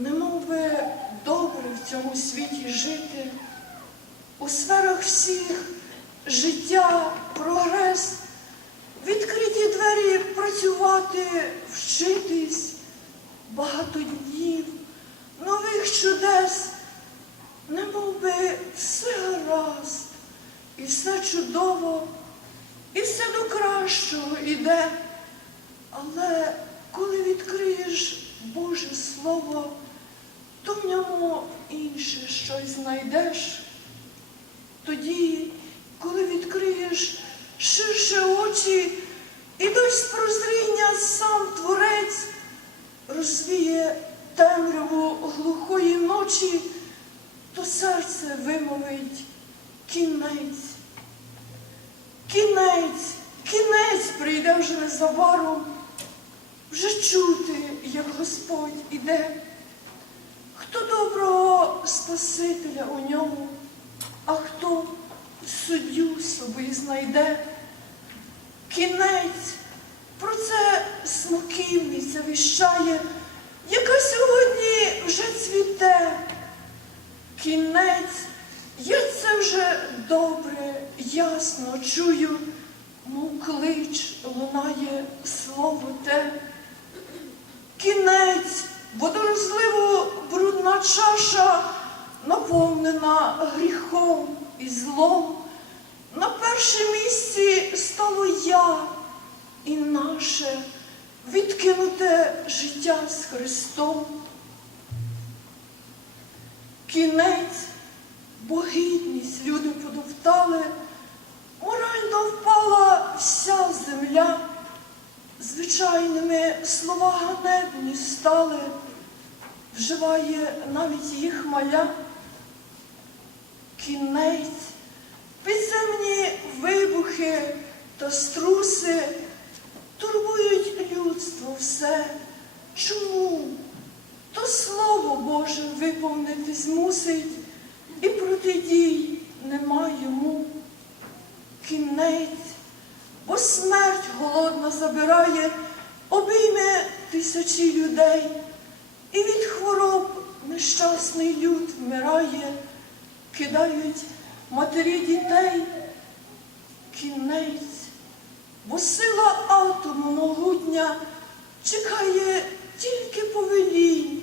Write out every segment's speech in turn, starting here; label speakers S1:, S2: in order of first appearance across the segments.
S1: немов би добре в цьому світі жити, у сферах всіх життя, прогрес, відкриті двері працювати, вчитись, багато днів, нових чудес, немов би все гаразд, і все чудово, і все до кращого іде. Але коли відкриєш Боже Слово, то в ньому інше щось знайдеш. Тоді, коли відкриєш ширше очі і дасть прозріння сам Творець, розвіє темряву глухої ночі, то серце вимовить кінець. Кінець, кінець прийде вже незабаром, вже чути, як Господь іде. Спасителя у ньому, а хто суддю собі знайде. Кінець, про це смоківниця віщає, яка сьогодні вже цвіте. Кінець, я це вже добре, ясно чую, мов клич лунає слово те. Наповнена гріхом і злом. На першому місці стало я і наше відкинуте життя з Христом. Кінець, бо гідність люди подовтали, морально впала вся земля, звичайними слова ганебні стали, вживає навіть їх маля. Кінець, підземні вибухи та струси турбують людство все. Чому? То Слово Боже виповнитись мусить, і протидій нема йому. Кінець, бо смерть голодна забирає, обійме тисячі людей, і від хвороб нещасний люд вмирає, кидають матері дітей. Кінець, бо сила атому могутня чекає тільки повелінь.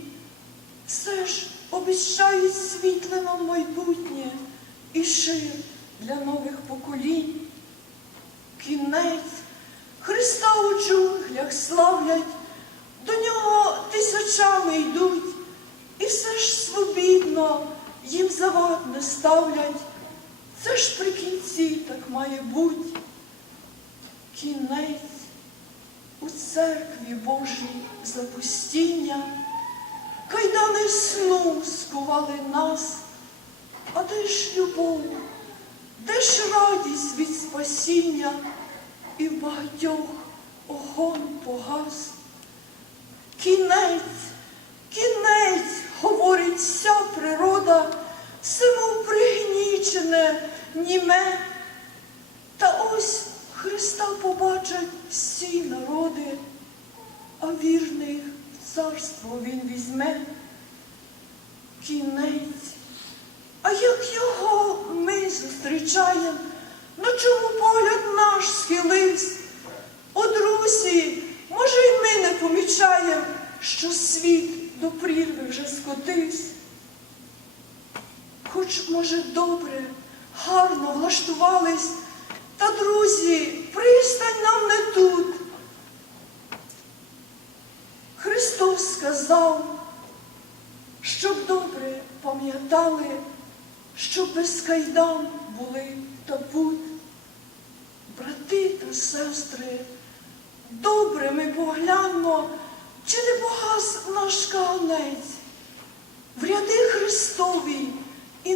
S1: Все ж обіщають світле нам майбутнє і шир для нових поколінь. Кінець Христа у джунглях славлять, до нього тисячами йдуть, і все ж свобідно їм завад не ставлять. Це ж при кінці так має бути. Кінець у церкві Божій запустіння, кайдани сну скували нас, а де ж любов, де ж радість від спасіння, і в багатьох огонь погас. Кінець, кінець, симов пригнічене, німе. Та ось Христа побачать всі народи, а вірних в царство Він візьме. Кінець, а як його ми зустрічаємо, на чому погляд наш схилився? О, друзі, може, й ми не помічаємо, що світ до прірви вже скотився. Хоч, може, добре, гарно влаштувались, та, друзі, пристань нам не тут. Христос сказав, щоб добре пам'ятали, щоб без кайдан були та пут. Брати та сестри, добре ми погляньмо, чи не погас наш каганець. В ряди Христові і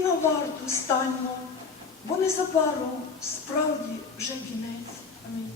S1: на варту станьмо, бо незабаром справді вже кінець. Амінь.